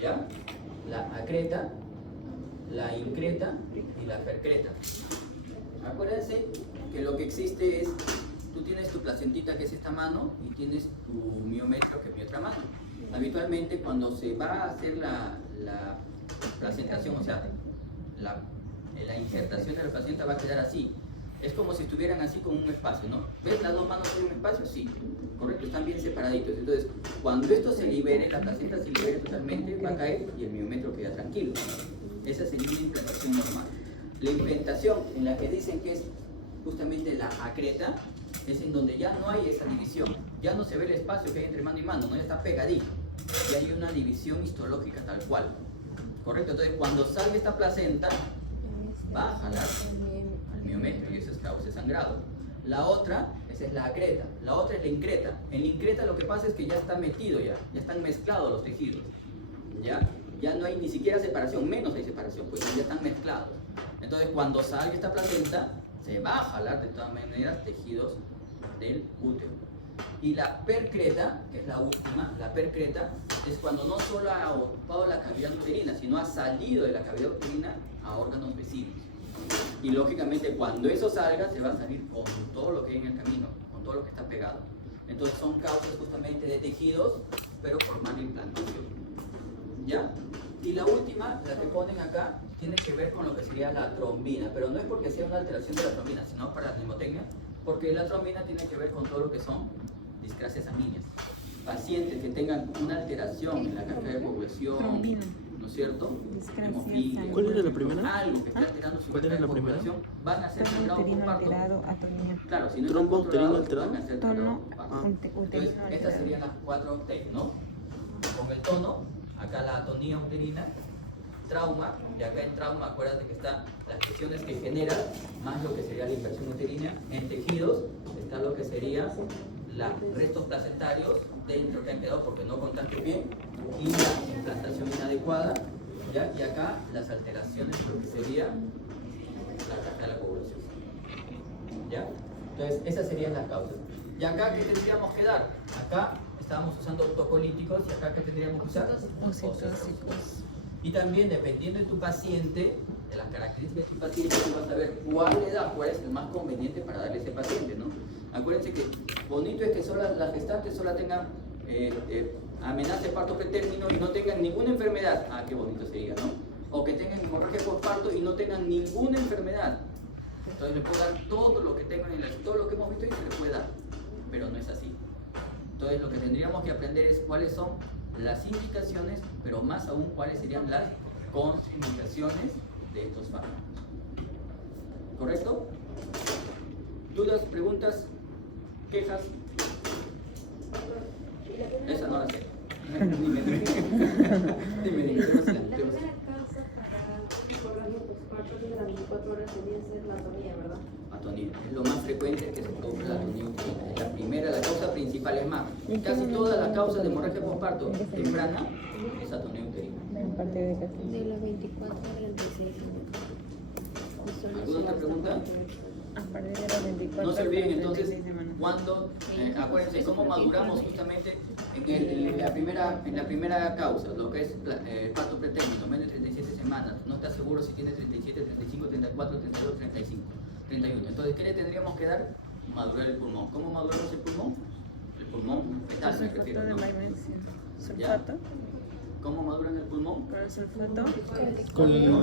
¿Ya? La acreta, la increta y la percreta. Acuérdense que lo que existe es, tú tienes tu placentita que es esta mano y tienes tu miometrio que es mi otra mano. Habitualmente cuando se va a hacer la placentación, o sea, la insertación de la placenta va a quedar así. Es como si estuvieran así con un espacio, ¿no? ¿Ves las dos manos en un espacio? Sí, correcto, están bien separaditos. Entonces, cuando esto se libere, la placenta se libere totalmente, va a caer y el miometrio queda tranquilo. Esa sería una implantación normal. La implantación en la que dicen que es justamente la acreta, es en donde ya no hay esa división. Ya no se ve el espacio que hay entre mano y mano, ¿no? Ya está pegadito. Y hay una división histológica tal cual. ¿Correcto? Entonces, cuando salga esta placenta, va a jalar al miometrio y eso es causa de sangrado. La otra, esa es la acreta. La otra es la increta. En la increta lo que pasa es que ya está metido ya están mezclados los tejidos. Ya no hay ni siquiera separación, menos hay separación, pues ya están mezclados. Entonces cuando salga esta placenta, se va a jalar de todas maneras tejidos del útero. Y la percreta, que es la última, la percreta es cuando no solo ha ocupado la cavidad uterina, sino ha salido de la cavidad uterina a órganos vecinos. Y lógicamente cuando eso salga, se va a salir con todo lo que hay en el camino, con todo lo que está pegado. Entonces son causas justamente de tejidos, pero por mala implantación. ¿Ya? Y la última, la que ponen acá, tiene que ver con lo que sería la trombina, pero no es porque sea una alteración de la trombina, sino para la mnemotecnia, porque la trombina tiene que ver con todo lo que son discrasias sanguíneas. Pacientes que tengan una alteración en la carga de coagulación, Trombina. ¿no es cierto? Discrasia Hemofilia, sanguínea. ¿Cuál era la primera? algo que esté alterando su ¿Cuál carga era de la primera? coagulación, van a ser Tono sangrados por uterino parto. alterado, atonía. Claro, si no ¿Trombo están controlados, uterino van a ser Tono sangrados por parto. uterino Entonces, estas alterado. serían las 4 T, ¿no? Con el tono, acá la atonía uterina, trauma, y acá en trauma, acuérdate que están las presiones que genera, más lo que sería la inversión uterina. En tejidos está lo que sería los restos placentarios dentro que han quedado porque no contaste bien, y la implantación inadecuada, ¿ya? Y acá las alteraciones de lo que sería la carga de la coagulación. ¿Ya? Entonces, esas serían las causas. ¿Y acá qué tendríamos que dar? Acá estábamos usando tocolíticos y acá ¿qué tendríamos que usar? Oxitóxicos. Y también dependiendo de tu paciente, de las características de tu paciente, tú vas a ver cuál le da, cuál es el más conveniente para darle a ese paciente, ¿no? Acuérdense que bonito es que solo las gestantes solo tengan amenaza de parto pretérmino y no tengan ninguna enfermedad. Ah, qué bonito sería, ¿no? O que tengan hemorragia postparto y no tengan ninguna enfermedad. Entonces le puedo dar todo lo que tengan todo lo que hemos visto y se le puede dar, pero no es así. Entonces lo que tendríamos que aprender es cuáles son las indicaciones, pero más aún cuáles serían las contraindicaciones de estos fármacos. ¿Correcto? ¿Dudas, preguntas, quejas? Esa no la sé. Dime, La dime. primera causa para hemorragia los partos de las 24 horas debían ser la atonía, ¿verdad? Atonía. Es lo más frecuente que se produce la atonía uterina. Es la primera, la causa principal. Es más, casi todas las causas de hemorragia postparto temprana es atonía uterina. A partir de casi. De las 24 a 36 ¿Alguna otra pregunta? A partir de los 24. No se olviden entonces 36 semanas. cuando, acuérdense cómo maduramos justamente en la primera causa, lo que es parto pretérmino, menos de 37 semanas. No está seguro si tiene 37, 35, 34, 32, 35, 31. Entonces, ¿qué le tendríamos que dar? Madurar el pulmón. ¿Cómo maduramos el pulmón? El pulmón fetal, me refiero, Sulfato de ¿no? magnesio. ¿Ya? Sulfato. ¿Cómo maduran el pulmón? Con el sulfato. Con el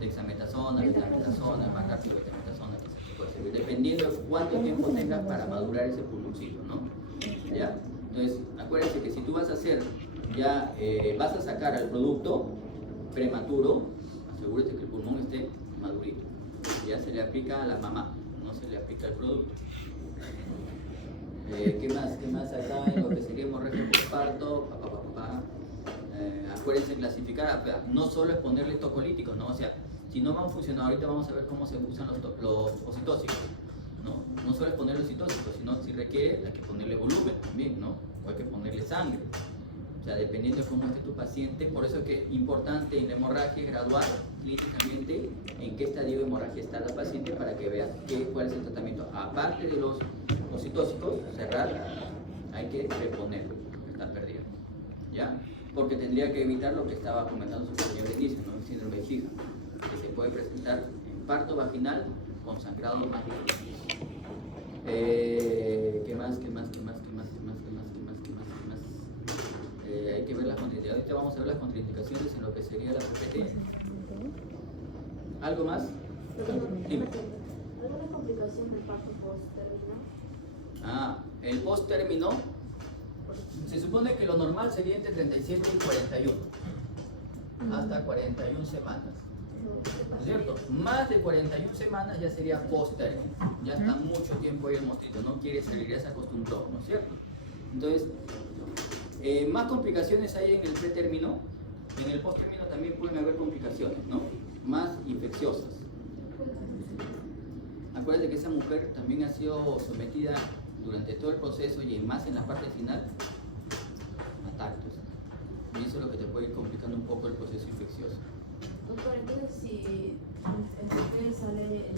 Dexametasona, betametasona, más rápido betametasona, que se puede servir, dependiendo de cuánto tiempo tengas para madurar ese pulmoncito, ¿no? ¿Ya? Entonces, acuérdense que si tú vas a hacer, ya vas a sacar al producto prematuro, asegúrate que el pulmón esté madurito. Ya se le aplica a la mamá, no se le aplica al producto. ¿Qué más acá en lo que sería hemorragia postparto? Acuérdense clasificar, no solo es ponerle tocolíticos, ¿no? O sea, si no van funcionando, ahorita vamos a ver cómo se usan los ocitóxicos, ¿no? No solo es ponerle ocitóxicos, sino si requiere, hay que ponerle volumen también, ¿no? O hay que ponerle sangre. O sea, dependiendo de cómo esté tu paciente, por eso es que es importante en la hemorragia graduar clínicamente en qué estadio de hemorragia está la paciente para que veas cuál es el tratamiento. Aparte de los ocitóxicos, cerrar, hay que reponerlo, porque está perdido, ¿ya? Porque tendría que evitar lo que estaba comentando su compañero al inicio, ¿no? El síndrome de Giga, que se puede presentar en parto vaginal con sangrado vaginal. ¿Qué más? Hay que ver las contraindicaciones. Ahorita vamos a ver las contraindicaciones en lo que sería la PPT. ¿Algo más? Dime. ¿Alguna complicación del parto post-término? El post-término, se supone que lo normal sería entre 37 y 41, hasta 41 semanas. ¿No es cierto? Más de 41 semanas ya sería post-término. Ya está mucho tiempo ahí el mosquito, no quiere salir, ya se acostumbró, ¿no es cierto? Entonces, más complicaciones hay en el pretérmino. En el post-término también pueden haber complicaciones, ¿no? Más infecciosas. Acuérdate que esa mujer también ha sido sometida durante todo el proceso y más en la parte final a tactos. Y eso es lo que te puede ir complicando un poco el proceso infeccioso. Doctor, entonces si el bebé sale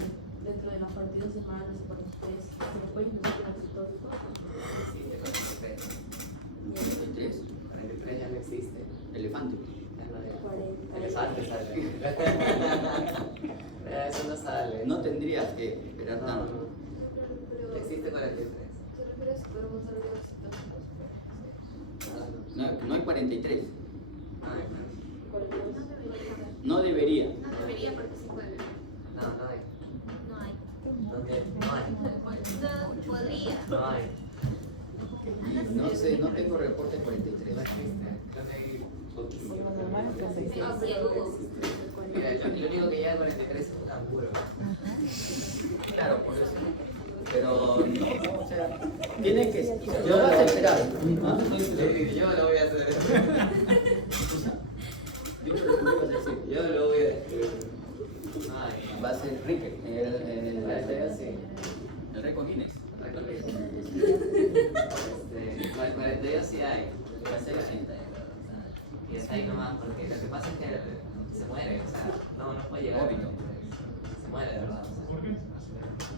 dentro de las 42 semanas o 43, ¿se le puede inducir la citosis? Sí, de 43. 43, 43 ya no existe. elefante. Ya no hay. 40. Elefante sale. Eso no sale. No tendrías que esperar No, tanto. no. Existe 43. ¿Se refiere a si podemos dar los citógenos? No hay 43. Ay, No debería. No debería porque sí puede. no hay. No hay. No hay. No podría. No hay. No sé, no tengo reporte de 43. No existe. Yo leí poquísimo. Sí, ciego. Mira, lo único que llega a 43 es un canguro. Claro, por eso. Pero no, o sea, tiene que. O sea, no vas a esperar. ¿Ah? Yo lo voy a hacer. Yo creo que ibas a decir. Yo lo voy a decir. Ay. Va a ser Ricker en el 42 sí. el récord Guinness. No, el 42 sí hay. Va a ser 80. Y está ahí nomás, porque lo que pasa es que se muere, o sea, no puede llegar. Óbito. Se muere, de verdad.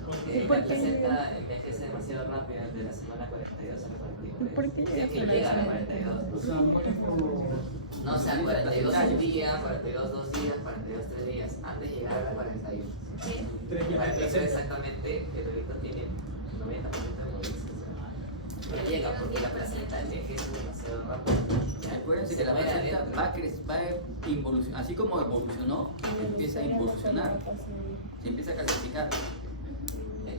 Porque la placenta envejece demasiado rápido de la semana 42 a la 41. ¿Por qué Si es que llega a la 42. O sea, muere por... No, o sea, 42 un día, 42 2 días, 42 3 días, antes de llegar a la 41. Para que sea exactamente que el bebito tiene 90% de movilidad. No llega porque la placenta envejece demasiado rápido. Acuérdense que la placenta va a evolucionar, así como evolucionó, empieza a involucionar, se empieza a calcificar.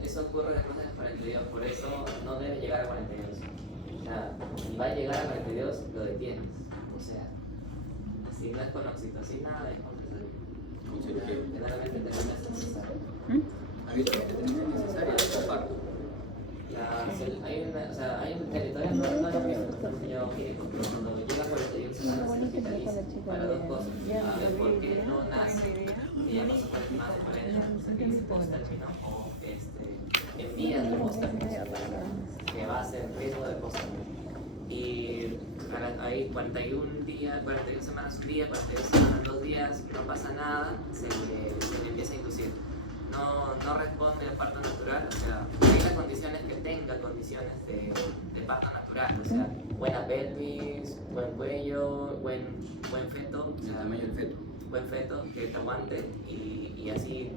Eso ocurre en las cosas de 42, por eso no debe llegar a 42. O sea, si va a llegar a 42, lo detienes. O sea, si no es con oxitocina, es con cesárea. Con cirugía. Generalmente termina siendo cesárea. Habitualmente tenemos necesaria esta parte. Hay un territorio, no lo he visto, no me llevo clínico, pero cuando llega a 41 semanas se hospitaliza para dos cosas. A ver por qué no nace. más de 40, que dice post-término, o en días de post-término, que va a ser riesgo de post-término. Y hay 41 días, 41 semanas un día, 41 semanas 2 días, no pasa nada, se le empieza a inducir. No responde al parto natural, o sea, hay las condiciones que tenga condiciones de parto natural, o sea, buena pelvis, buen cuello, buen feto, o El sea, tamaño del feto. buen feto, que te aguante y así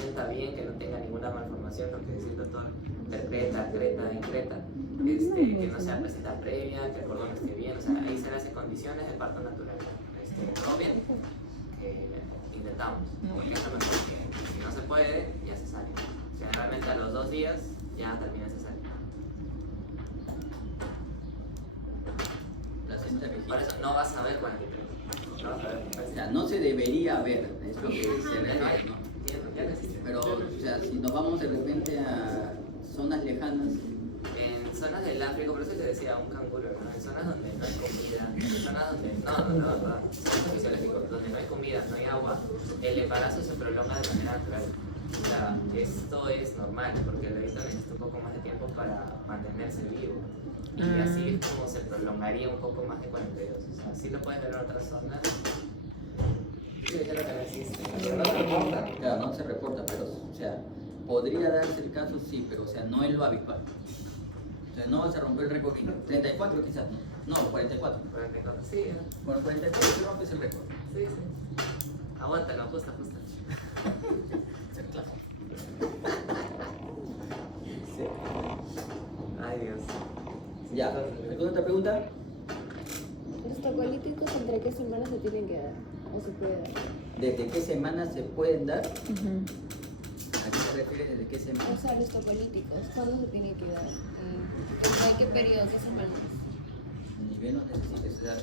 sienta bien, que no tenga ninguna malformación, lo que decía el doctor, percreta, creta, increta, que no sea placenta previa, que el cordón esté bien, o sea, ahí se le hacen condiciones de parto natural. Todo bien, intentamos, porque es lo mejor que si no se puede, ya se sale. Generalmente a los 2 días ya termina cesárea. Placenta Por rigida. eso no vas a ver 43. No vas a ver. O sea, no se debería ver, es lo que se No hay, ve, ¿no? ya no existe. Pero, o sea, si nos vamos de repente a zonas lejanas, En zonas del África, por eso te decía un canguro, ¿no? En zonas donde no hay comida, en zonas donde zonas fisiológicas, donde no hay comida, no hay agua, el embarazo se prolonga de manera natural. O sea, esto es normal, porque el bebito necesita un poco más de tiempo para mantenerse vivo. Y así es como se prolongaría un poco más de 42. O sea, sí lo puedes ver en otras zonas. Sí, ya lo que no existe. Pero no se reporta. claro, no se reporta, pero, o sea, podría darse el caso, sí, pero, o sea, no es lo habitual. O sea, no vas a romper el récord. 34 quizás, no, 44. 44, sí, Bueno, 44 sí rompes el récord. sí. Aguántalo, ajusta. Sí. Ay, Dios. Ya, ¿alguna otra pregunta? ¿Los tocolíticos entre qué semanas se tienen que dar? ¿O se puede dar? ¿Desde qué semanas se pueden dar? Ujú. ¿A qué se refiere desde qué O semanas? sea, los tocolíticos, ¿cuándo se tienen que dar? ¿En qué periodo? ¿Qué semanas? Nivel no necesites, o sea,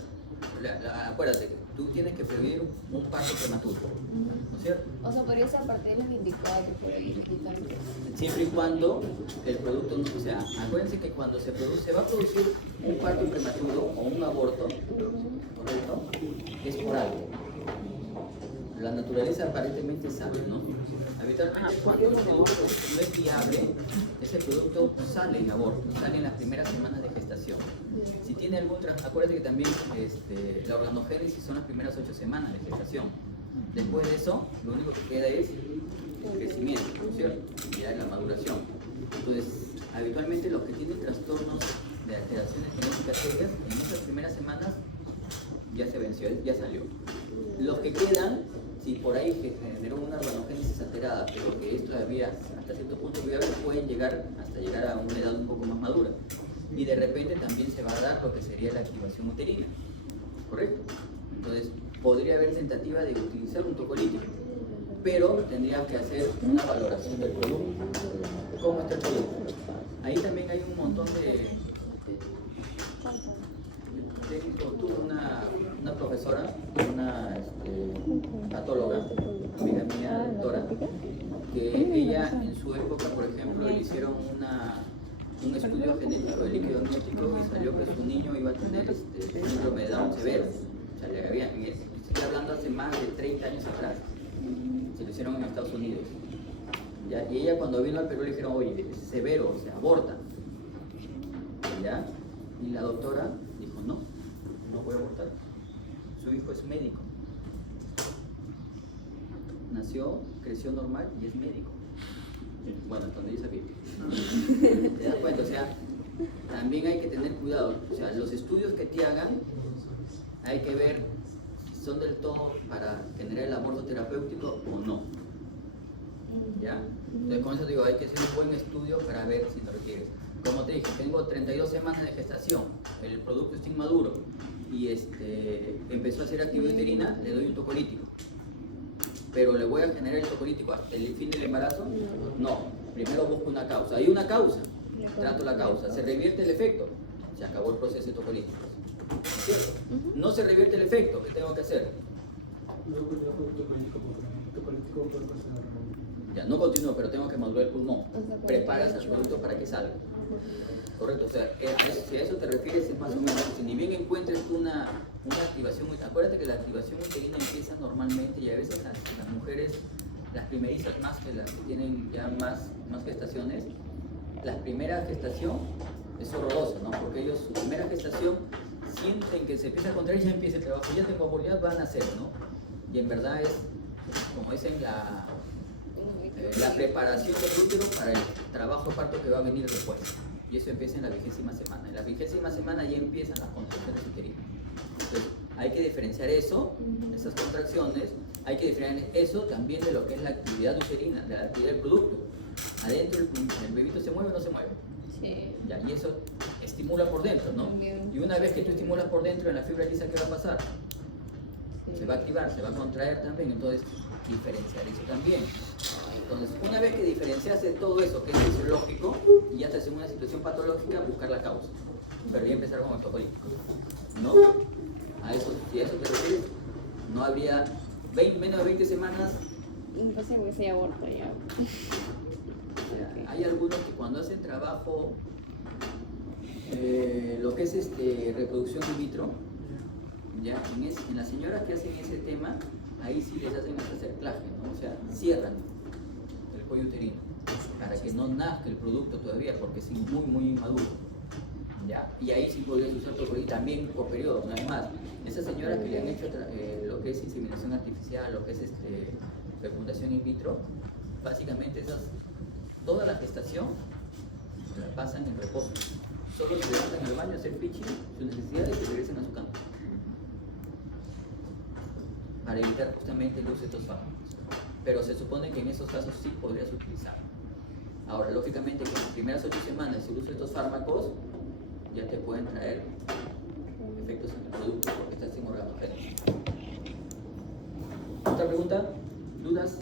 acuérdate, tú tienes que prevenir un parto prematuro, ¿no es cierto? O sea, podría ser a partir de las 24, por ahí, 23. Siempre y cuando el producto, o sea, acuérdense que cuando se va a producir un parto prematuro o un aborto, ¿correcto? Es por algo. La naturaleza aparentemente sabe, ¿no? Habitualmente cuando el producto no es viable, ese producto sale en aborto, sale en las primeras semanas de gestación. Si tiene algún acuérdate que también la organogénesis son las primeras 8 semanas de gestación. Después de eso, lo único que queda es el crecimiento, ¿no es cierto? Y ya la maduración. Entonces, habitualmente los que tienen trastornos de alteraciones genéticas serias, en esas primeras semanas ya se venció, ya salió. Los que quedan, si por ahí se generó una organogénesis alterada, pero que es todavía hasta cierto punto viable, pueden llegar hasta llegar a una edad un poco más madura. Y de repente también se va a dar lo que sería la activación uterina, ¿correcto? Entonces, podría haber tentativa de utilizar un tocolítico, pero tendría que hacer una valoración del producto. ¿Cómo está el producto? Ahí también hay un montón de tuve una profesora, una patóloga, amiga mía, doctora, que ella en su época, por ejemplo, le hicieron un estudio genético de líquido amniótico y salió que su niño iba a tener síndrome de Down severo. O sea, le había, estoy hablando hace más de 30 años atrás. Se lo hicieron en Estados Unidos. ¿Ya? Y ella cuando vino al Perú le dijeron, oye, es severo, o sea, aborta. ¿Ya? Y la doctora dijo, no puede abortar. Su hijo es médico. Nació, creció normal y es médico. Bueno, cuando yo sabía. ¿Te das cuenta? O sea, también hay que tener cuidado. O sea, los estudios que te hagan, hay que ver si son del todo para generar el aborto terapéutico o no. ¿Ya? Entonces, con eso digo, hay que hacer un buen estudio para ver si lo requieres. Como te dije, tengo 32 semanas de gestación, el producto está inmaduro y empezó a hacer actividad uterina, le doy un tocolítico. Pero le voy a generar el tocolítico hasta el fin del embarazo. No, primero busco una causa. Hay una causa, trato la causa. ¿Se revierte el efecto? Se acabó el proceso de tocolítico. ¿Cierto? No se revierte el efecto, ¿qué tengo que hacer? Ya, no continúo, pero tengo que madurar el pulmón. Preparas el producto para que salga. Correcto, o sea, si a eso te refieres es más o menos, si ni bien encuentres una activación, acuérdate que la activación uterina empieza normalmente y a veces las mujeres las primerizas más que las que tienen ya más gestaciones, la primera gestación es horrorosa, ¿no? Porque ellos, su primera gestación, sienten que se empieza a contraer, ya empieza el trabajo, ya tengo oportunidad, van a hacer, ¿no? Y en verdad es, como dicen, la preparación del útero para el trabajo de parto que va a venir después. Y eso empieza en la 20ª semana. En la 20ª semana ya empiezan las contracciones uterinas. Entonces, hay que diferenciar eso, esas contracciones, hay que diferenciar eso también de lo que es la actividad uterina, de la actividad del producto. Adentro el bebito se mueve o no se mueve. Sí. Ya, y eso estimula por dentro, ¿no? También. Y una vez que tú estimulas por dentro en la fibra lisa, ¿qué va a pasar? Se va a activar, se va a contraer también, entonces diferenciar eso también. Entonces, una vez que diferenciaste todo eso que es fisiológico y ya estás en una situación patológica, buscar la causa. Pero ya empezar con el patológico. ¿No? A eso, si a eso te refieres, no habría menos de 20 semanas. Imposible que sea aborto ya. Hay algunos que cuando hacen trabajo, lo que es reproducción in vitro, ya en las señoras que hacen ese tema, ahí sí les hacen hasta cerclaje, ¿no? O sea, cierran el cuello uterino para que no nazca el producto todavía, porque es muy inmaduro. ¿Ya? Y ahí sí podrías usar todo, y también por periodo, no hay más. Esas señoras que le han hecho lo que es inseminación artificial, lo que es fecundación in vitro, básicamente toda la gestación la pasan en reposo. Solo se levantan al baño a hacer pichi, sus necesidades y regresan a su cama. Para evitar justamente el uso de estos fármacos. Pero se supone que en esos casos sí podrías utilizar. Ahora, lógicamente, que en las primeras 8 semanas el uso de estos fármacos ya te pueden traer efectos en el producto porque estás en organogénesis. ¿Otra pregunta? ¿Dudas?